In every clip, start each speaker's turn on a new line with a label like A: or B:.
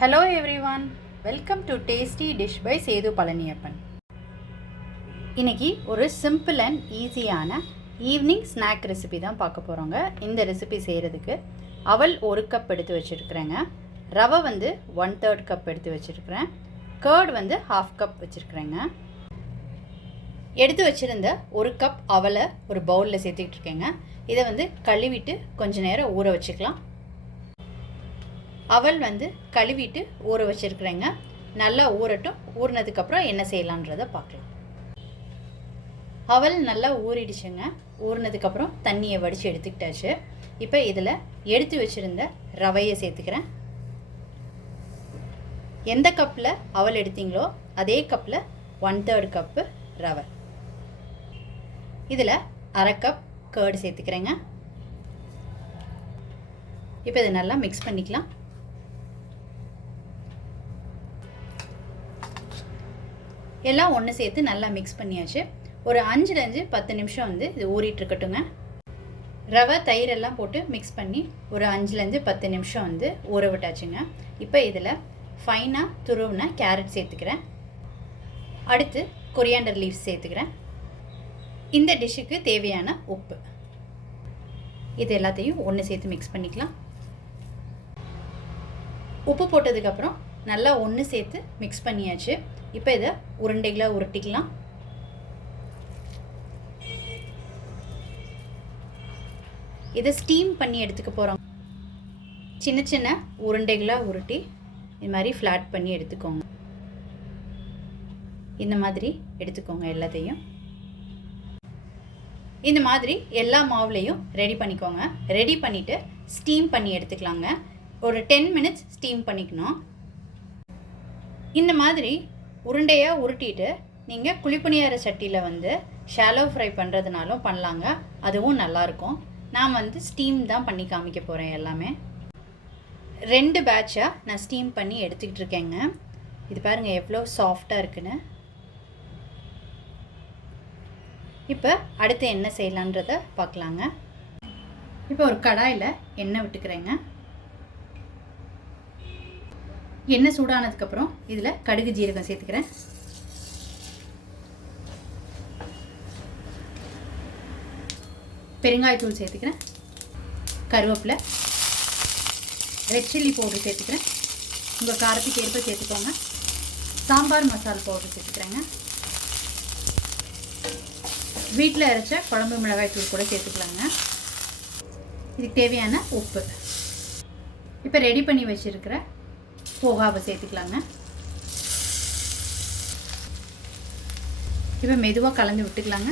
A: Hello everyone welcome to tasty dish by Sethu Palaniappan இன்னைக்கு ஒரு simple and ஈஸியான evening snack recipe தான் பார்க்க போகிறோங்க இந்த ரெசிபி செய்கிறதுக்கு அவல் ஒரு கப் எடுத்து வச்சுருக்குறேங்க. ரவை வந்து ஒன் தேர்ட் கப் எடுத்து வச்சுருக்குறேன். கர்ட் வந்து ஹாஃப் கப் வச்சுருக்குறேங்க. எடுத்து வச்சுருந்த ஒரு கப் அவலை ஒரு பவுலில் சேர்த்துக்கிட்டு இருக்கேங்க. இதை வந்து கழுவிட்டு கொஞ்சம் நேரம் ஊற வச்சுக்கலாம். அவல் வந்து கழுவிட்டு ஊற வச்சுருக்குறேங்க. நல்லா ஊறட்டும். ஊறினதுக்கப்புறம் என்ன செய்யலான்றதை பார்க்கலாம். அவல் நல்லா ஊறிடுச்சுங்க. ஊறினதுக்கப்புறம் தண்ணியை வடித்து எடுத்துக்கிட்டாச்சு. இப்போ இதில் எடுத்து வச்சுருந்த ரவையை சேர்த்துக்கிறேன். எந்த கப்பில் அவல் எடுத்தீங்களோ அதே கப்பில் ஒன் தேர்ட் கப்பு ரவை. இதில் அரை கப் கேர்டு சேர்த்துக்கிறேங்க. இப்போ இதை நல்லா மிக்ஸ் பண்ணிக்கலாம். எல்லாம் ஒன்று சேர்த்து நல்லா மிக்ஸ் பண்ணியாச்சு. ஒரு அஞ்சுலேருந்து பத்து நிமிஷம் வந்து இது ஊறிட்டுருக்கட்டுங்க ரவை தயிர் எல்லாம் போட்டு மிக்ஸ் பண்ணி ஒரு அஞ்சுலேருந்து பத்து நிமிஷம் வந்து ஊற விட்டாச்சுங்க. இப்போ இதில் ஃபைனாக துருவின கேரட் சேர்த்துக்கிறேன். அடுத்து கொரியாண்டர் லீவ்ஸ் சேர்த்துக்கிறேன். இந்த டிஷ்ஷுக்கு தேவையான உப்பு. இது எல்லாத்தையும் ஒன்று சேர்த்து மிக்ஸ் பண்ணிக்கலாம். உப்பு போட்டதுக்கப்புறம் நல்லா ஒன்று சேர்த்து மிக்ஸ் பண்ணியாச்சு. இப்போ இதை உருண்டைகளாக உருட்டிக்கலாம். இதை ஸ்டீம் பண்ணி எடுத்துக்க போகிறோம் சின்ன சின்ன உருண்டைகளாக உருட்டி இது மாதிரி ஃப்ளாட் பண்ணி எடுத்துக்கோங்க. இந்த மாதிரி எடுத்துக்கோங்க எல்லாத்தையும். இந்த மாதிரி எல்லா மாவுலேயும் ரெடி பண்ணிக்கோங்க. ரெடி பண்ணிவிட்டு ஸ்டீம் பண்ணி எடுத்துக்கலாங்க. ஒரு டென் மினிட்ஸ் ஸ்டீம் பண்ணிக்கணும். இந்த மாதிரி உருண்டையாக உருட்டிட்டு நீங்கள் குழிப்பணியார சட்டியில் வந்து ஷாலோ ஃப்ரை பண்ணுறதுனாலும் பண்ணலாங்க. அதுவும் நல்லாயிருக்கும். நான் வந்து ஸ்டீம் தான் பண்ணி காமிக்க போகிறேன் எல்லாமே. ரெண்டு பேட்சாக நான் ஸ்டீம் பண்ணி எடுத்துக்கிட்டு இருக்கேங்க. இது பாருங்கள் எவ்வளோ சாஃப்டாக இருக்குன்னு. இப்போ அடுத்து என்ன செய்யலான்றதை பார்க்கலாங்க. இப்போ ஒரு கடாயில் எண்ணெய் விட்டுக்கிறேங்க. எண்ணெய் சூடானதுக்கப்புறம் இதில் கடுகு ஜீரகம் சேர்த்துக்கிறேன். பெருங்காயத்தூள் சேர்த்துக்கிறேன். கருவேப்பிலை. ரெட் சில்லி பவுடர் சேர்த்துக்கிறேன். உங்கள் காரத்துக்கு ஏற்ப சேர்த்துக்கோங்க. சாம்பார் மசால் பவுடர் சேர்த்துக்கிறேங்க. வீட்டில் அரைச்ச குழம்பு மிளகாய் தூள் கூட சேர்த்துக்கலாங்க. இதுக்கு தேவையான உப்பு. இப்போ ரெடி பண்ணி வச்சுருக்கிற போகாவை சேர்த்துக்கலாங்க. இப்போ மெதுவாக கலந்து விட்டுக்கலாங்க.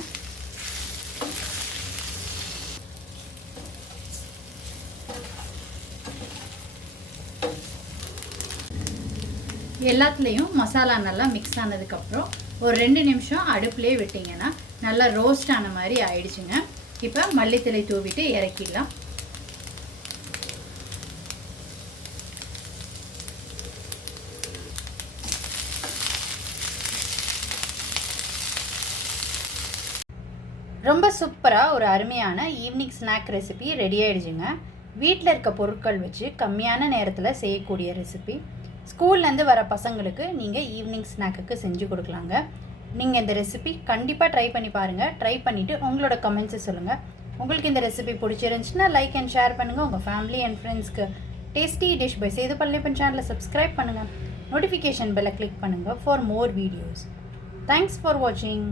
A: எல்லாத்துலேயும் மசாலா நல்லா மிக்ஸ் ஆனதுக்கப்புறம் ஒரு ரெண்டு நிமிஷம் அடுப்புலேயே விட்டிங்கன்னா நல்லா ரோஸ்ட் ஆன மாதிரி ஆயிடுச்சுங்க. இப்போ மல்லித்தலை தூவிட்டு இறக்கிடலாம். ரொம்ப சூப்பராக ஒரு அருமையான ஈவினிங் ஸ்நாக் ரெசிபி ரெடி ஆகிடுச்சுங்க வீட்டில் இருக்க பொருட்கள் வச்சு கம்மியான நேரத்தில் செய்யக்கூடிய ரெசிபி ஸ்கூல்லேருந்து வர பசங்களுக்கு நீங்கள் ஈவினிங் ஸ்நாக்குக்கு செஞ்சு கொடுக்கலாங்க. நீங்கள் இந்த ரெசிபி கண்டிப்பாக ட்ரை பண்ணி பாருங்கள் ட்ரை பண்ணிவிட்டு உங்களோட கமெண்ட்ஸை சொல்லுங்கள் உங்களுக்கு இந்த ரெசிபி பிடிச்சிருந்துச்சுன்னா லைக் அண்ட் ஷேர் பண்ணுங்கள் உங்கள் ஃபேமிலி அண்ட் ஃப்ரெண்ட்ஸ்க்கு tasty dish by Sethu Palaniappan சேனலில் சப்ஸ்கிரைப் பண்ணுங்கள் நோட்டிஃபிகேஷன் பெல்லை கிளிக் பண்ணுங்கள் for more videos thanks for வாட்சிங்